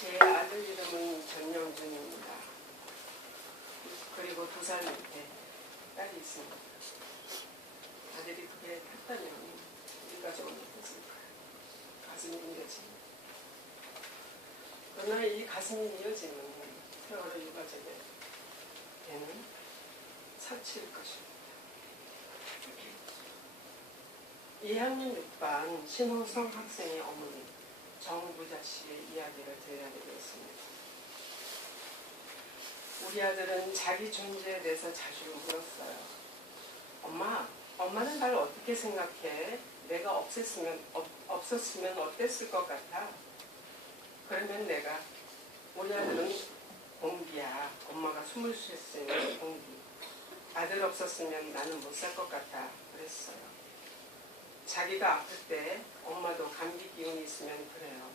제 아들 이름은 전영준입니다. 그리고 2살 밑에 딸이 있습니다. 아들이 그게 했다면 우리 가족은 어땠을까? 가슴이 이어집니다. 그러나 이 가슴이 이어지는 세월호 유가족의 배는 사치일 것입니다. 2학년 6반 신호성 학생의 어머니 정부자 씨의 이야기를 들려야 되겠습니다. 우리 아들은 자기 존재에 대해서 자주 물었어요. 엄마는 날 어떻게 생각해? 내가 없었으면 어땠을 것 같아? 그러면 내가, 우리 아들은 공비야. 엄마가 숨을 쉬었으면 공비. 아들 없었으면 나는 못 살 것 같아. 그랬어요. 자기가 아플 때 엄마도 감기 기운이 있으면 그래요.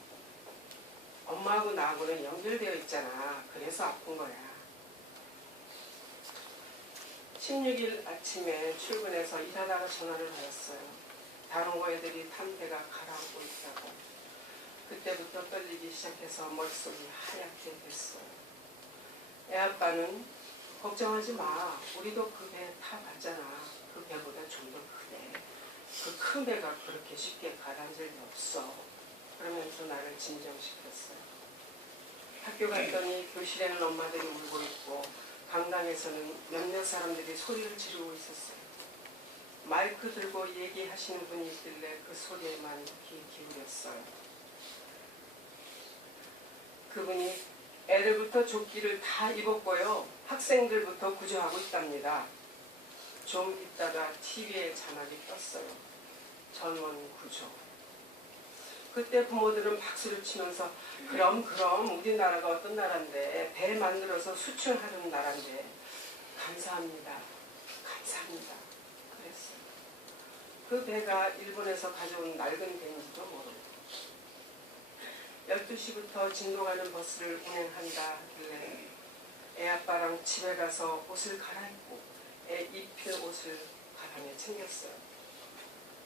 엄마하고 나하고는 연결되어 있잖아. 그래서 아픈 거야. 16일 아침에 출근해서 일하다가 전화를 받았어요. 다른 거 애들이 탐대가 가라앉고 있다고. 그때부터 떨리기 시작해서 머릿속이 하얗게 됐어요. 애 아빠는 걱정하지 마. 우리도 그 배 타봤잖아. 그 배보다 좀 더 크대. 그 큰 배가 그렇게 쉽게 가라앉을 리 없어. 그러면서 나를 진정시켰어요. 학교 갔더니 교실에는 엄마들이 울고 있고 강당에서는 몇몇 사람들이 소리를 지르고 있었어요. 마이크 들고 얘기하시는 분이 있길래 그 소리에만 귀 기울였어요. 그분이 애들부터 조끼를 다 입었고요. 학생들부터 구조하고 있답니다. 좀 있다가 TV에 자막이 떴어요. 전원 구조. 그때 부모들은 박수를 치면서 그럼 우리나라가 어떤 나라인데 배 만들어서 수출하는 나라인데 감사합니다. 그랬어요. 그 배가 일본에서 가져온 낡은 배인지도 모르고 12시부터 진도 가는 버스를 운행한다 하길래 애 아빠랑 집에 가서 옷을 갈아입고 애 입힐 옷을 가방에 챙겼어요.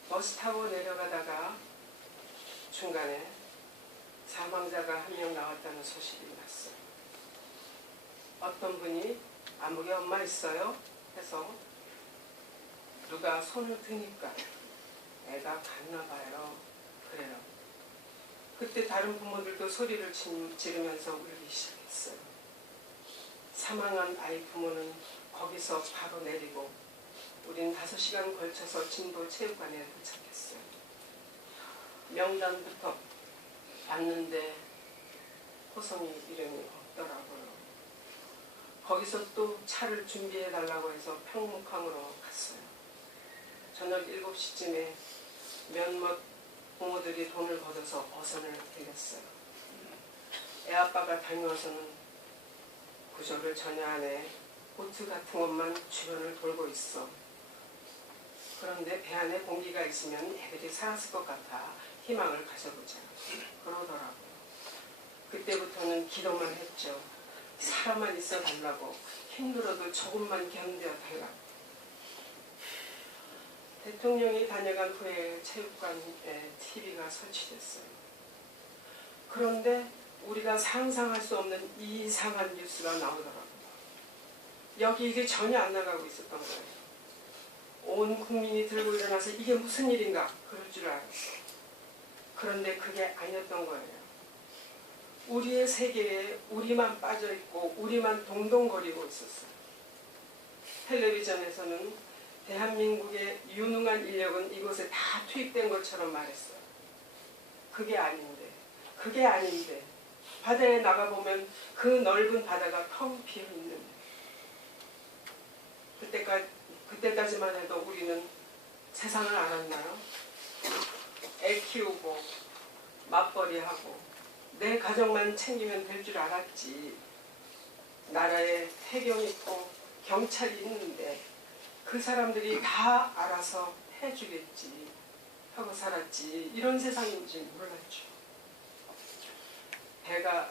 버스 타고 내려가다가 중간에 사망자가 한 명 나왔다는 소식이 났어요. 어떤 분이 아무개 엄마 있어요? 해서 누가 손을 드니까 애가 갔나 봐요. 그래요. 그때 다른 부모들도 소리를 지르면서 울기 시작했어요. 사망한 아이 부모는 거기서 바로 내리고 우린 5시간 걸쳐서 진도 체육관에 도착했어요. 명단부터 봤는데 호성이 이름이 없더라고요. 거기서 또 차를 준비해달라고 해서 평목항으로 갔어요. 저녁 7시쯤에 몇몇 부모들이 돈을 걷어서 어선을 빌렸어요. 애 아빠가 다녀와서는 구조를 전혀 안 해. 보트 같은 것만 주변을 돌고 있어. 그런데 배 안에 공기가 있으면 애들이 살았을 것 같아. 희망을 가져보자. 그러더라고요. 그때부터는 기도만 했죠. 사람만 있어 달라고. 힘들어도 조금만 견뎌 달라고. 대통령이 다녀간 후에 체육관에 TV가 설치됐어요. 그런데 우리가 상상할 수 없는 이상한 뉴스가 나오더라고요. 여기 이게 전혀 안 나가고 있었던 거예요. 온 국민이 들고 일어나서 이게 무슨 일인가 그럴 줄 알았어요. 그런데 그게 아니었던 거예요. 우리의 세계에 우리만 빠져있고 우리만 동동거리고 있었어요. 텔레비전에서는 대한민국의 유능한 인력은 이곳에 다 투입된 것처럼 말했어요. 그게 아닌데 바다에 나가보면 그 넓은 바다가 텅 비어있는데 그때까지만 해도 우리는 세상을 알았나요? 애 키우고 맞벌이하고 내 가정만 챙기면 될 줄 알았지. 나라에 해경 있고 경찰이 있는데 그 사람들이 다 알아서 해주겠지 하고 살았지. 이런 세상인지 몰랐죠. 배가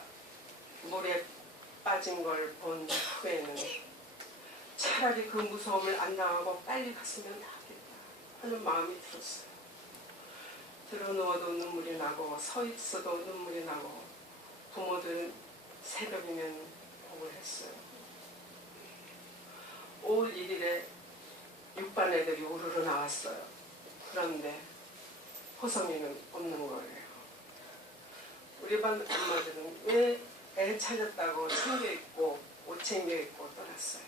물에 빠진 걸 본 후에는 차라리 그 무서움을 안 당하고 빨리 갔으면 낫겠다 하는 마음이 들었어요. 들어 누워도 눈물이 나고 서 있어도 눈물이 나고 부모들은 새벽이면 복을 했어요. 5월 1일에 6반 애들이 우르르 나왔어요. 그런데 호성이는 없는 거예요. 우리 반 엄마들은 왜 애 찾았다고 챙겨입고 옷 챙겨입고 떠났어요.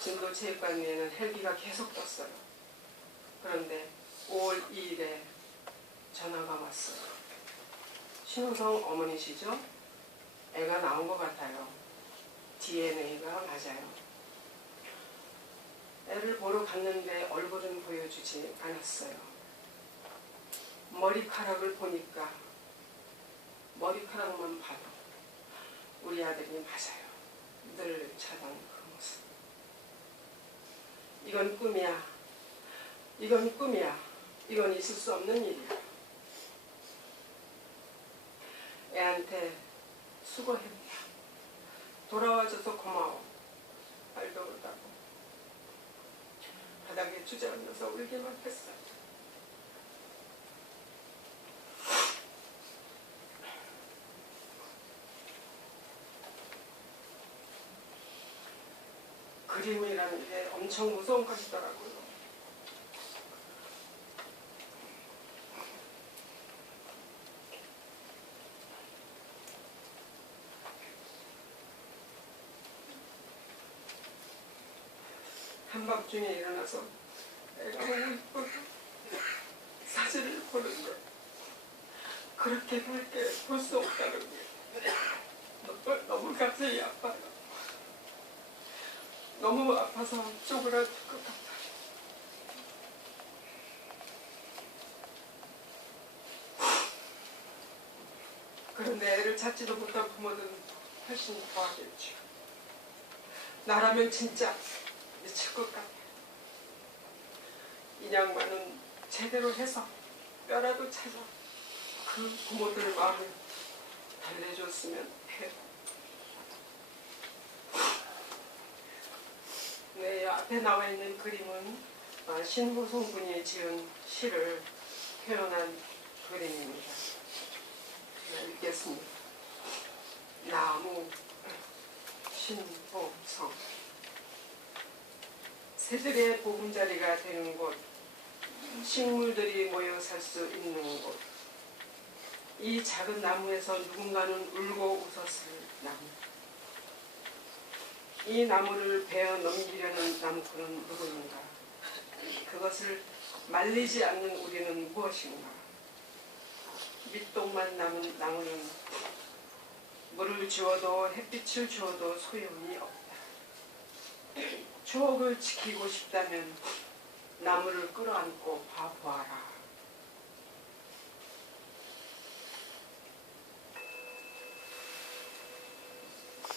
진도 체육관에는 헬기가 계속 떴어요. 그런데 5월 2일에 전화가 왔어요. 신호성 어머니시죠? 애가 나온 것 같아요. DNA가 맞아요. 애를 보러 갔는데 얼굴은 보여주지 않았어요. 머리카락을 보니까 머리카락만 봐도 우리 아들이 맞아요. 늘 차던 그 모습. 이건 꿈이야. 이건 꿈이야. 이건 있을 수 없는 일이야. 애한테 수고했다. 돌아와줘서 고마워. 말도 못하고 바닥에 주저앉아서 울기만 했어요. 그림이라는 게 엄청 무서운 것이더라고요. 한밤중에 일어나서 애가 너무 이뻐서 사진을 보는데 그렇게 밝게 볼 수 없다는 게 너무 가슴이 아파요. 너무 아파서 쪼그라들 것 같아요. 그런데 애를 찾지도 못한 부모들은 훨씬 더 하겠죠. 나라면 진짜 미칠 것 같아요. 인양만은 제대로 해서 뼈라도 찾아 그 부모들 마음을 달래줬으면 해요. 네, 앞에 나와 있는 그림은 신호성 군이 지은 시를 표현한 그림입니다. 네, 읽겠습니다. 나무 신호성. 새들의 보금자리가 되는 곳, 식물들이 모여 살 수 있는 곳. 이 작은 나무에서 누군가는 울고 웃었을 나무. 이 나무를 베어 넘기려는 나무꾼은 누구인가? 그것을 말리지 않는 우리는 무엇인가? 밑동만 남은 나무는 물을 주어도 햇빛을 주어도 소용이 없다. 추억을 지키고 싶다면 나무를 끌어안고 봐보아라.